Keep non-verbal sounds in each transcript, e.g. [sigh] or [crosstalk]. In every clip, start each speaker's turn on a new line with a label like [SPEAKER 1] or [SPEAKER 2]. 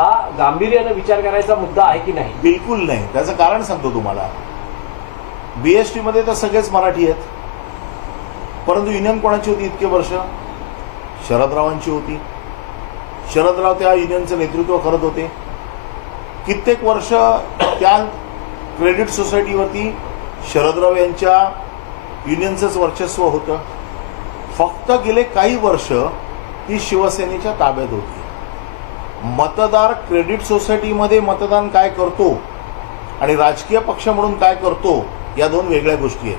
[SPEAKER 1] हा गांभीर्यानं विचार करायचा मुद्दा आहे की नाही?
[SPEAKER 2] बिलकुल नाही. त्याचं कारण सांगतो तुम्हाला. बीएसटी मध्ये तर सगळेच मराठी आहेत. परंतु युनियन कोणाची होती इतके वर्ष? शरदरावांची होती. शरदराव त्या युनियनचं नेतृत्व करत होते. कित्येक वर्ष त्या क्रेडिट सोसायटीवरती शरदराव यांच्या युनियनचंच वर्चस्व होतं. फक्त गेले काही वर्ष ती शिवसेनेच्या ताब्यात होती. मतदार क्रेडिट सोसायटीमध्ये मतदान काय करतो आणि राजकीय पक्ष म्हणून काय करतो या दोन वेगळ्या गोष्टी आहेत.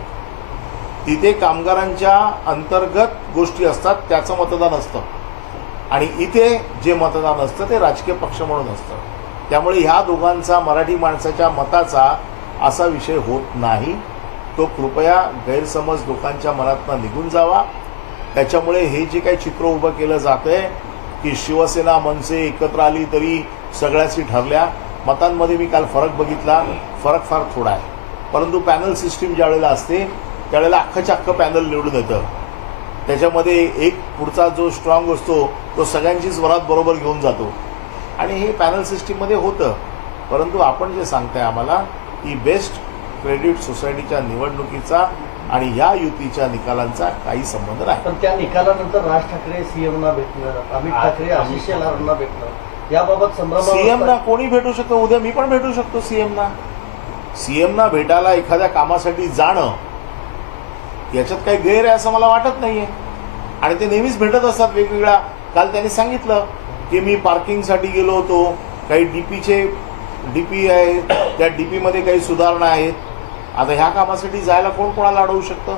[SPEAKER 2] तिथे कामगारांच्या अंतर्गत गोष्टी असतात त्याचं मतदान असतं. आणि इथे जे मतदान असतं ते राजकीय पक्ष म्हणून असतं. त्यामुळे ह्या दोघांचा मराठी माणसाच्या मताचा असा विषय होत नाही. तो कृपया गैरसमज लोकांच्या मनातनं निघून जावा. त्याच्यामुळे हे जे काही चित्र उभं केलं जातंय की शिवसेना मनसे एकत्र आली तरी सगळ्याशी ठरल्या. मतांमध्ये मी काल फरक बघितला. फरक फार थोडा आहे. परंतु पॅनल सिस्टीम ज्या वेळेला असते त्यावेळेला अख्खच्या अख्खं पॅनल निवडून येतं. त्याच्यामध्ये एक पुढचा जो स्ट्रॉंग असतो तो सगळ्यांचीच वरात बरोबर घेऊन जातो. आणि हे पॅनल सिस्टीममध्ये होतं. परंतु आपण जे सांगताय आम्हाला की बेस्ट क्रेडिट सोसायटीच्या निवडणुकीचा आणि या युतीच्या निकालांचा काही संबंध नाही.
[SPEAKER 3] पण त्या निकालानंतर राज ठाकरे सीएमना भेटणार अमित ठाकरे आशिष शेलारांना भेटणार. याबाबत संभ्रम
[SPEAKER 2] सीएमना कोणी भेटू शकतो? उद्या मी पण भेटू शकतो सीएमना सीएमना भेटायला एखाद्या कामासाठी जाणं याच्यात काही गैर आहे असं मला वाटत नाहीये. आणि ते नेहमीच भेटत असतात वेगवेगळ्या. काल त्यांनी सांगितलं की मी पार्किंगसाठी गेलो होतो. काही डीपीचे डीपी आहे त्या डीपीमध्ये काही सुधारणा आहेत. आता ह्या कामासाठी जायला कोण कोणाला अडवू शकतं?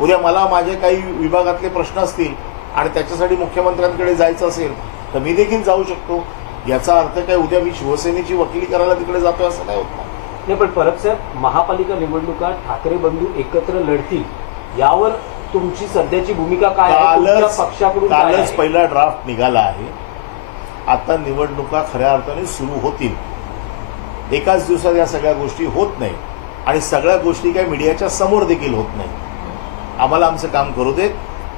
[SPEAKER 2] उद्या मला माझे काही विभागातले प्रश्न असतील आणि त्याच्यासाठी मुख्यमंत्र्यांकडे जायचं असेल तर मी देखील जाऊ शकतो. याचा अर्थ काय उद्या मी शिवसेनेची वकिली करायला तिकडे जातोय असं नाही होत.
[SPEAKER 1] नाही. पण परब साहेब महापालिका निवडणुका ठाकरे बंधू एकत्र लढतील. यावर तुमची सध्याची भूमिका काय
[SPEAKER 2] कालच
[SPEAKER 1] पक्षाकडून काय
[SPEAKER 2] कालच? पहिला ड्राफ्ट निघाला आहे. आता निवडणुका खऱ्या अर्थाने सुरू होतील. एकाच दिवसात या सगळ्या गोष्टी होत नाही आणि सगळ्या गोष्टी काय मीडियाच्या समोर देखील होत नाही. आम्हाला आमचं काम करू देत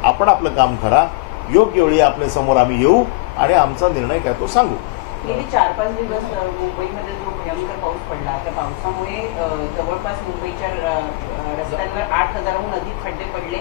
[SPEAKER 2] आपण आपलं काम करा योग्य वेळी आपल्यासमोर आम्ही येऊ आणि आमचा निर्णय काय तो सांगू.
[SPEAKER 4] गेली चार पाच दिवस मुंबईमध्ये जो भयंकर पाऊस पडला. त्या पावसामुळे जवळपास मुंबईच्या रस्त्यांवर आठ हजाराहून अधिक खड्डे पडले.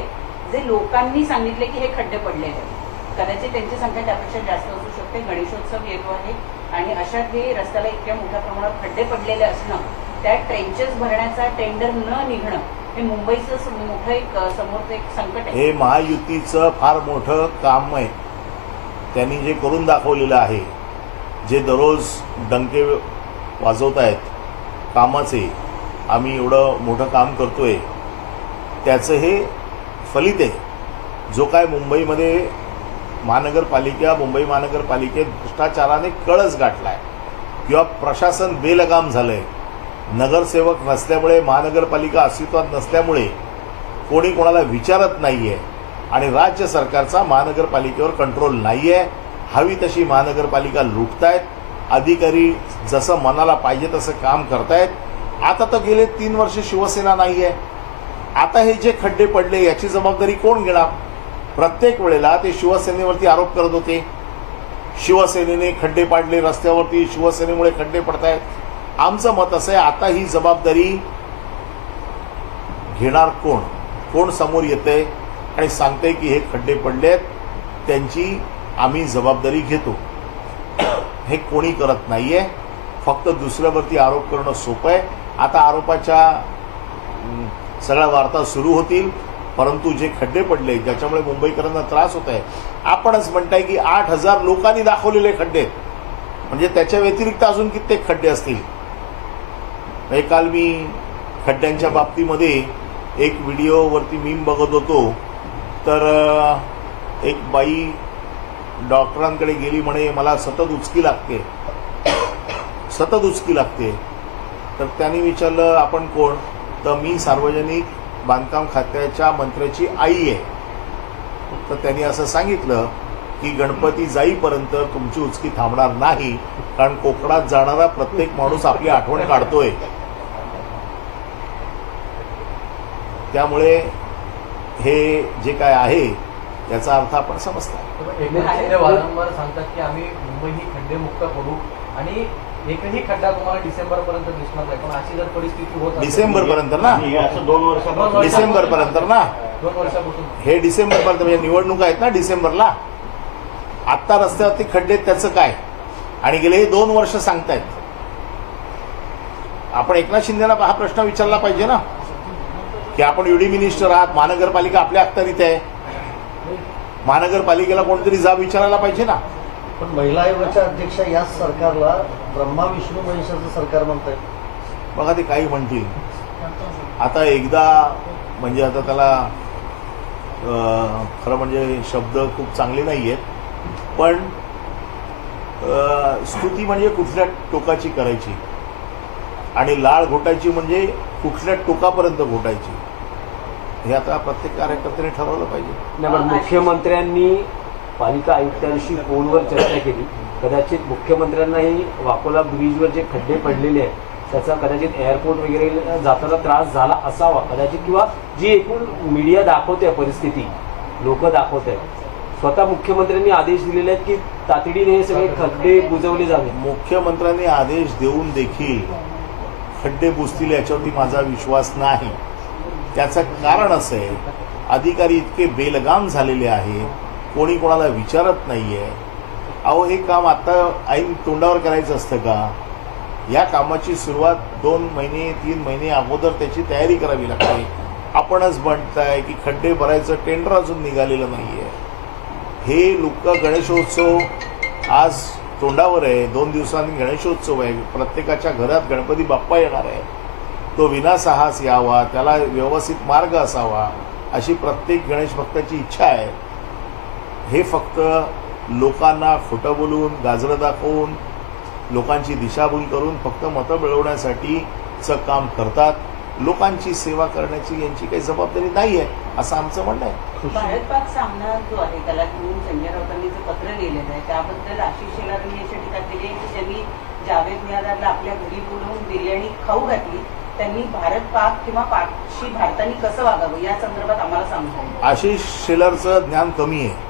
[SPEAKER 4] जे लोकांनी सांगितले की हे खड्डे पडले आहेत. कदाचित त्यांची संख्या त्यापेक्षा जास्त असू शकते. गणेशोत्सव येतो आहे. आणि अशात हे रस्त्याला इतक्या मोठ्या प्रमाणात खड्डे पडलेले असणं त्या ट्रेंचेस भरण्याचा टेंडर न निघणं हे मुंबईचं मोठं एक समोरचं एक संकट आहे.
[SPEAKER 2] हे महायुतीचं फार मोठं काम आहे. त्यांनी जे करून दाखवलेलं आहे जे दररोज डंके वाजवत आहेत कामाचे आम्ही एवढं मोठं काम करतोय त्याचं हे फलित आहे. जो काय मुंबईमध्ये महानगरपालिका मुंबई महानगरपालिकेत भ्रष्टाचाराने कळस गाठलाय किंवा प्रशासन बेलगाम झालंय नगरसेवक नसल्यामुळे महानगरपालिका अस्तित्वात नसल्यामुळे कोणी कोणाला विचारत नाही आहे आणि राज्य सरकारचा महानगरपालिकेवर कंट्रोल नाही आहे हवी तशी महानगरपालिका लुटतायत. अधिकारी जसं मनाला पाहिजे तसं काम करतायत. आता तर गेले तीन वर्ष शिवसेना नाही आहे आता हे जे खड्डे पडले याची जबाबदारी कोण घेणार? प्रत्येक वेळेला ते शिवसेनेवरती आरोप करत होते. शिवसेनेने खड्डे पाडले रस्त्यावरती शिवसेनेमुळे खड्डे पडतायत. आमचं मत असं आहे आता ही जबाबदारी घेणार कोण? कोण समोर येते आणि सांगते की हे खड्डे पडलेत त्यांची आम्ही जबाबदारी घेतो. हे कोणी करत नाहीये. फक्त दुसऱ्यावरती आरोप करणं सोपं आहे. आता आरोपाच्या सगळ्या वार्ता सुरू होतील परंतु जे खड्डे पडले ज्याच्यामुळे मुंबईकरांना त्रास होत आहे आपणच म्हणताय की आठ हजार लोकांनी दाखवलेले खड्डे आहेत. म्हणजे त्याच्या व्यतिरिक्त अजून कित्येक खड्डे असतील. म्हणजे काल मी खड्ड्यांच्या बाबतीमध्ये एक व्हिडिओवरती मीम बघत होतो. तर एक बाई डॉक्टरांकडे गेली म्हणे मला सतत उचकी लागते. सतत उचकी लागते. तर त्यांनी विचारलं आपण कोण? तर मी सार्वजनिक बांधकाम खात्याच्या मंत्र्याची आई आहे. तर त्यांनी असं सांगितलं की गणपती जाईपर्यंत तुमची उचकी थांबणार नाही कारण कोकणात जाणारा प्रत्येक माणूस आपली आठवण काढतोय. त्यामुळे हे जे काय आहे याचा अर्थ आपण समजता.
[SPEAKER 5] एकनाथ शिंदे वारंवार सांगतात की आम्ही मुंबई ही खड्डेमुक्त करू आणि एकही खड्डा तुम्हाला डिसेंबर पर्यंत दिसणार नाही. पण अशी जर परिस्थिती होत असेल-
[SPEAKER 2] डिसेंबर पर्यंत ना?
[SPEAKER 6] हे असं दोन वर्षापासून.
[SPEAKER 2] डिसेंबर पर्यंत ना?
[SPEAKER 5] दोन वर्षापासून.
[SPEAKER 2] हे डिसेंबर पर्यंत म्हणजे निवडणूक आहेत ना डिसेंबरला? आत्ता रस्त्यावरती खड्डे आहेत, त्याचं काय? आणि गेले हे दोन वर्ष सांगतायत. आपण एकनाथ शिंदेला हा प्रश्न विचारला पाहिजे ना? की आपण युडी मिनिस्टर आहात महानगरपालिका आपल्या अखत्यारीत आहे. महानगरपालिकेला कोणतरी जाब विचारायला पाहिजे ना.
[SPEAKER 3] पण महिला आयोगाच्या अध्यक्षा याच सरकारला ब्रह्मा विष्णू महेशाचं सरकार म्हणतायत
[SPEAKER 2] बघा ते काही म्हणतील. आता एकदा म्हणजे आता त्याला अं, खरं म्हणजे शब्द खूप चांगले नाही आहेत पण अं, स्तुती म्हणजे कुठल्या टोकाची करायची? आणि लाळ घोटायची म्हणजे कुठल्या टोकापर्यंत घोटायची? हे आता प्रत्येक कार्यकर्त्याने ठरवलं पाहिजे.
[SPEAKER 1] नाही पण मुख्यमंत्र्यांनी पालिका आयुक्तांशी फोनवर चर्चा केली. कदाचित मुख्यमंत्र्यांनाही वाकोला ब्रिजवर जे खड्डे पडलेले आहेत त्याचा कदाचित एअरपोर्ट वगैरे जाताना त्रास झाला असावा. कदाचित किंवा जी एकूण मीडिया दाखवते परिस्थिती लोक दाखवत. आहेत स्वतः मुख्यमंत्र्यांनी आदेश दिलेले आहेत की तातडीने हे सगळे खड्डे बुजवले जावे.
[SPEAKER 2] मुख्यमंत्र्यांनी आदेश देऊन देखील खड्डे बुजतील याच्यावरती माझा विश्वास नाही. त्याचं कारण असं आहे अधिकारी इतके बेलगाम झालेले आहेत कोणी कोणाला विचारत नाही आहे अहो हे काम आत्ता ऐन तोंडावर करायचं असतं का? या कामाची सुरुवात दोन महिने तीन महिने अगोदर त्याची तयारी करावी लागते. आपणच म्हणताय की खड्डे भरायचं टेंडर अजून निघालेलं नाही आहे हे लोक गणेशोत्सव आज तोंडावर आहे. दोन दिवसांनी गणेशोत्सव आहे. प्रत्येकाच्या घरात गणपती बाप्पा येणार आहे तो विनासाहस यावा त्याला व्यवस्थित मार्ग असावा अशी प्रत्येक गणेश भक्ताची इच्छा आहे. हे फक्त लोकांना खोटं बोलून गाजरं दाखवून लोकांची दिशाभूल करून फक्त मतं मिळवण्यासाठीचं काम करतात. लोकांची सेवा करण्याची यांची काही जबाबदारी नाही आहे असं आमचं म्हणणं आहे.
[SPEAKER 4] भारत पाक सामना जो आहे त्याला घेऊन संजय राऊतांनी जे पत्र लिहिलेलं आहे त्याबद्दल आशिष शेलारांनी याची टीका केली आहे की त्यांनी जावेद मियादारला आपल्या घरी बोलवून बिर्याणी खाऊ घातली त्यांनी भारत पाक किंवा पाकशी भारताने कसं वागावं या संदर्भात आम्हाला सांगतो
[SPEAKER 2] आशिष शेलरचं ज्ञान कमी आहे.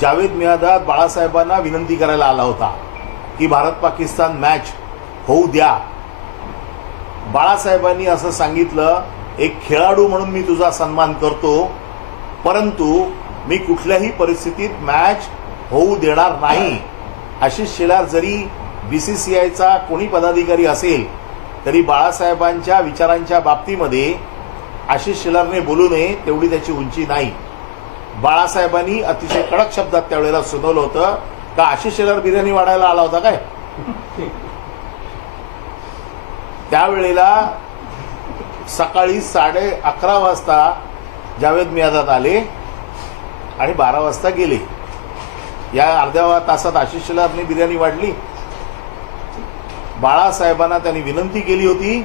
[SPEAKER 2] जावेद मियादाद बाळासाहेबांना विनंती करायला आला होता की भारत पाकिस्तान मॅच होऊ द्या. बाळासाहेबांनी असं सांगितलं एक खेळाडू म्हणून मी तुझा सन्मान करतो परंतु मी कुठल्याही परिस्थितीत मॅच होऊ देणार नाही. आशिष शेलार जरी बी सी सी आयचा कोणी पदाधिकारी असेल तरी बाळासाहेबांच्या विचारांच्या बाबतीमध्ये आशिष शेलारने बोलू नये तेवढी त्याची उंची नाही. बाळासाहेबांनी अतिशय कडक शब्दात त्यावेळेला सुनवलं होतं. का आशिष शेलार बिर्याणी वाढायला आला होता काय? त्यावेळेला सकाळी साडे अकरा वाजता जावेद मियादात आले आणि बारा वाजता गेले. या अर्ध्या तासात आशिष शेलारने बिर्याणी वाढली. बाळासाहेबांना त्यांनी विनंती केली होती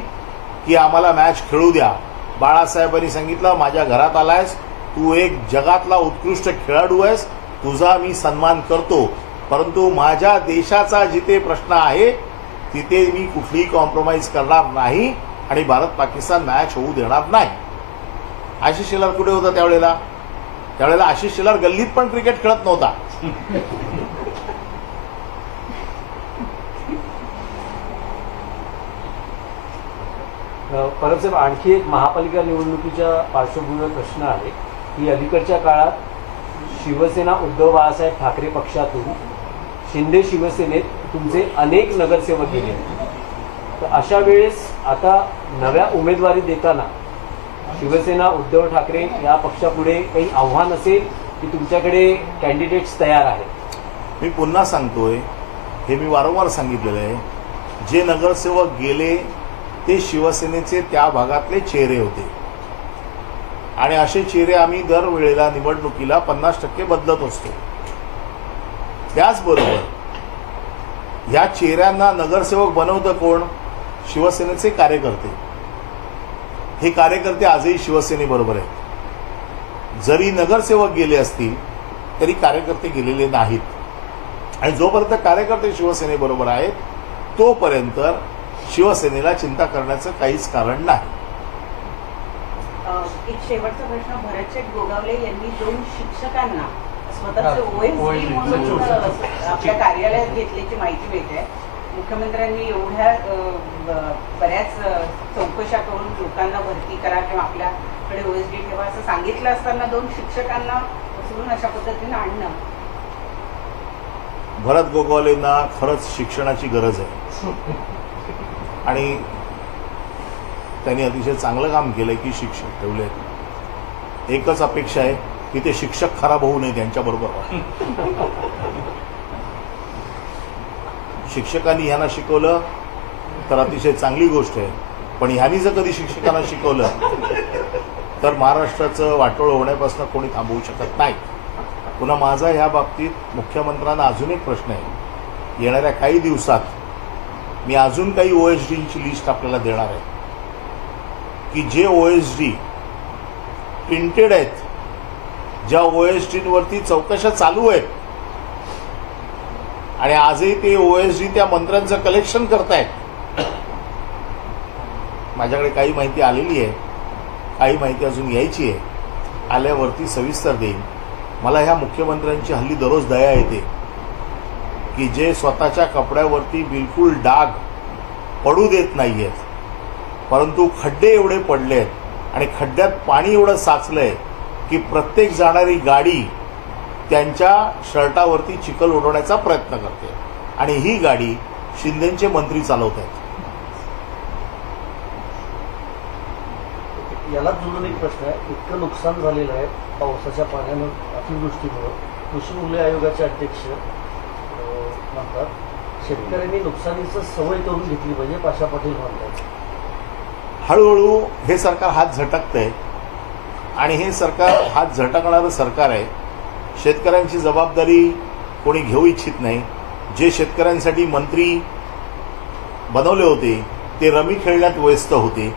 [SPEAKER 2] की आम्हाला मॅच खेळू द्या. बाळासाहेबांनी सांगितलं माझ्या घरात आलायस तू एक जगातला उत्कृष्ट खेळाडू आहेस तुझा मी सन्मान करतो. परंतु माझ्या देशाचा जिथे प्रश्न आहे तिथे मी कुठलीही कॉम्प्रोमाइज करणार नाही आणि भारत पाकिस्तान मॅच होऊ देणार नाही. आशिष शेलार कुठे होता त्यावेळेला? त्यावेळेला आशिष शेलार गल्लीत पण क्रिकेट खेळत नव्हता.
[SPEAKER 1] अ, परत आणखी एक महापालिका निवडणुकीच्या पार्श्वभूमीवर प्रश्न आहे. की अलीकडच्या काळात शिवसेना उद्धव बाळासाहेब ठाकरे पक्षातून शिंदे शिवसेनेत तुमचे अनेक नगरसेवक गेले. तर अशा वेळेस आता नव्या उमेदवारी देताना शिवसेना उद्धव ठाकरे या पक्षापुढे काही आव्हान असेल की तुमच्याकडे कॅन्डिडेट्स तयार आहेत?
[SPEAKER 2] मी पुन्हा सांगतोय हे मी वारंवार सांगितलेलं आहे. जे नगरसेवक गेले ते शिवसेनेचे त्या भागातले चेहरे होते. आणि असे चेहरे आम्ही दरवेळेला निवडणुकीला पन्नास टक्के बदलत असतो. त्याचबरोबर या चेहऱ्यांना नगरसेवक बनवतं कोण? शिवसेनेचे कार्यकर्ते. हे कार्यकर्ते आजही शिवसेनेबरोबर आहेत. जरी नगरसेवक गेले असतील तरी कार्यकर्ते गेलेले नाहीत. आणि जोपर्यंत कार्यकर्ते शिवसेनेबरोबर आहेत तोपर्यंत शिवसेनेला चिंता करण्याचं काहीच कारण नाही.
[SPEAKER 4] एक शेवटचा प्रश्न भरतशेठ गोगावले यांनी दोन शिक्षकांना स्वतःचे ओएसडी म्हणून आपल्या कार्यालयात घेतल्याची माहिती मिळते. मुख्यमंत्र्यांनी एवढ्या बऱ्याच चौकशा करून लोकांना भरती करा किंवा आपल्याकडे ओएसडी ठेवा असं सांगितलं असताना दोन शिक्षकांना उचलून अशा पद्धतीनं आणणं.
[SPEAKER 2] भरत गोगोलेंना खरंच शिक्षणाची गरज आहे. [laughs] आणि त्यांनी अतिशय चांगलं काम केलंय की शिक्षक ठेवले एकच अपेक्षा आहे की ते शिक्षक खराब होऊ नये त्यांच्याबरोबर शिक्षकांनी ह्यांना शिकवलं तर अतिशय चांगली गोष्ट आहे. पण ह्यांनी जर कधी शिक्षकांना शिकवलं तर महाराष्ट्राचं वाटोळ होण्यापासून कोणी थांबवू शकत नाही. पुन्हा माझा ह्या बाबतीत मुख्यमंत्र्यांना अजून एक प्रश्न आहे. येणाऱ्या काही दिवसात मी अजून काही ओ एस डीची लिस्ट आपल्याला देणार आहे. की जे ओ एस डी प्रिंटेड आहेत ज्या ओ एस डीवरती चौकशा चालू आहेत आणि आजही ते ओ एस डी त्या मंत्र्यांचं कलेक्शन करतायत. माझ्याकडे काही माहिती आलेली आहे काही माहिती अजून यायची आहे. आल्यावरती सविस्तर देईन. मला ह्या मुख्यमंत्र्यांची हल्ली दररोज दया येते. की जे स्वतःच्या कपड्यावरती बिलकुल डाग पडू देत नाही आहेत परंतु खड्डे एवढे पडले आहेत आणि खड्ड्यात पाणी एवढं साचलंय की प्रत्येक जाणारी गाडी त्यांच्या शर्टावरती चिखल उडवण्याचा प्रयत्न करते. आणि ही गाडी शिंदेचे मंत्री चालवत आहेत
[SPEAKER 3] याला जुळून एक प्रश्न आहे. इतकं नुकसान झालेलं आहे पावसाच्या पाण्यानं अतिवृष्टीमुळं. कृषी मूल्य आयोगाचे अध्यक्ष म्हणतात शेतकऱ्यांनी नुकसानीचं सवय करून घेतली पाहिजे पाशा पाटील म्हणतात.
[SPEAKER 2] हळूहळू हे सरकार हात झटकतंय आणि हे सरकार हात झटकणारं सरकार आहे. शेतकऱ्यांची जबाबदारी कोणी घेऊ इच्छित नाही. जे शेतकऱ्यांसाठी मंत्री बनवले होते ते रमी खेळण्यात व्यस्त होते.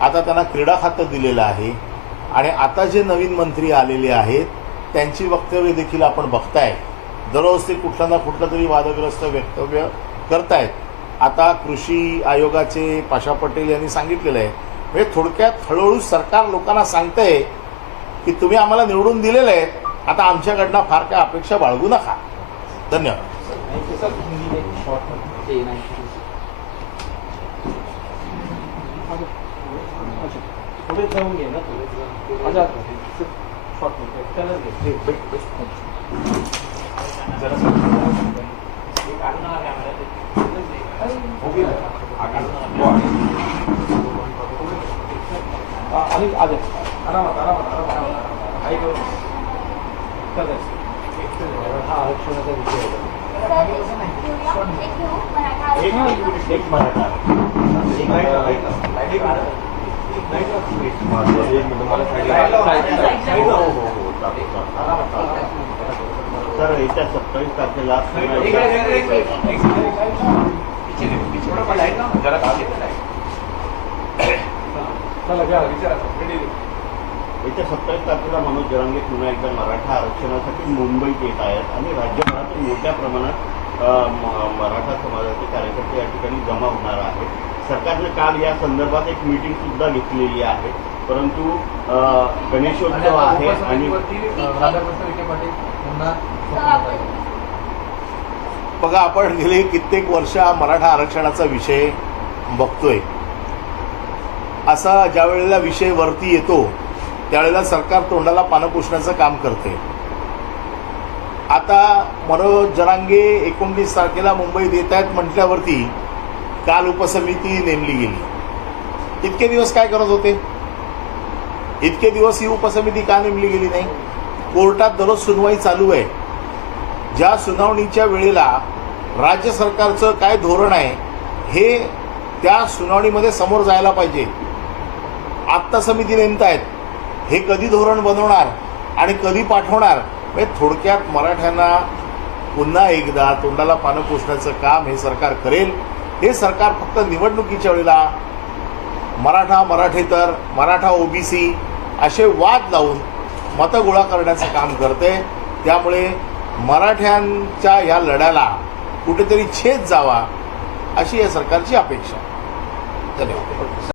[SPEAKER 2] आता त्यांना क्रीडा खातं दिलेलं आहे. आणि आता जे नवीन मंत्री आलेले आहेत त्यांची वक्तव्य देखील आपण बघताय. दररोज ते कुठला ना कुठलं तरी वादग्रस्त वक्तव्य करतायत. आता कृषी आयोगाचे पाशा पटेल यांनी सांगितलेलं आहे. म्हणजे थोडक्यात हळूहळू सरकार लोकांना सांगतंय की तुम्ही आम्हाला निवडून दिलेलं आहे. आता आमच्याकडनं फार काय अपेक्षा बाळगू नका. धन्यवाद.
[SPEAKER 1] आरक्षणाचा विषय होता एक एक मराठा एक
[SPEAKER 6] सर येत्या सत्तावीस तारखेला येत्या सत्तावीस तारखेला मनोज जरांगे पुन्हा एकदा मराठा आरक्षणासाठी मुंबईत येत आहेत आणि राज्यभरातून मोठ्या प्रमाणात मराठा समाजाचे कार्यकर्ते या ठिकाणी जमा होणार आहेत. सरकारनं काल या संदर्भात एक मीटिंग सुद्धा घेतलेली आहे. परंतु गणेशोत्सव आहे आणि
[SPEAKER 5] राधाकृष्ण विखे पाटील पुन्हा स्वतंत्र झाले.
[SPEAKER 2] बघा आपण गेले कित्येक वर्ष हा मराठा आरक्षणाचा विषय बघतोय. असा ज्या वेळेला विषय वरती येतो त्यावेळेला सरकार तोंडाला पानं पुसण्याचं काम करते आता मनोज जरांगे एकोणतीस तारखेला मुंबईत येत आहेत म्हटल्यावरती काल उपसमिती नेमली गेली. इतके दिवस काय करत होते? इतके दिवस ही उपसमिती का नेमली गेली नाही? कोर्टात दररोज सुनवाई चालू आहे. ज्या सुनावणीच्या वेळेला राज्य सरकारचं काय धोरण आहे हे त्या सुनावणीमध्ये समोर जायला पाहिजे. आत्ता समिती नेमतायत हे कधी धोरण बनवणार आणि कधी पाठवणार म्हणजे थोडक्यात मराठ्यांना पुन्हा एकदा तोंडाला पानं पुसण्याचं काम हे सरकार करेल. हे सरकार फक्त निवडणुकीच्या वेळेला मराठा मराठेतर मराठा ओबीसी असे वाद लावून मतं गोळा करण्याचं काम करते. त्यामुळे मराठ्यांच्या या लढ्याला कुठेतरी छेद जावा अशी या सरकारची अपेक्षा धन्यवाद.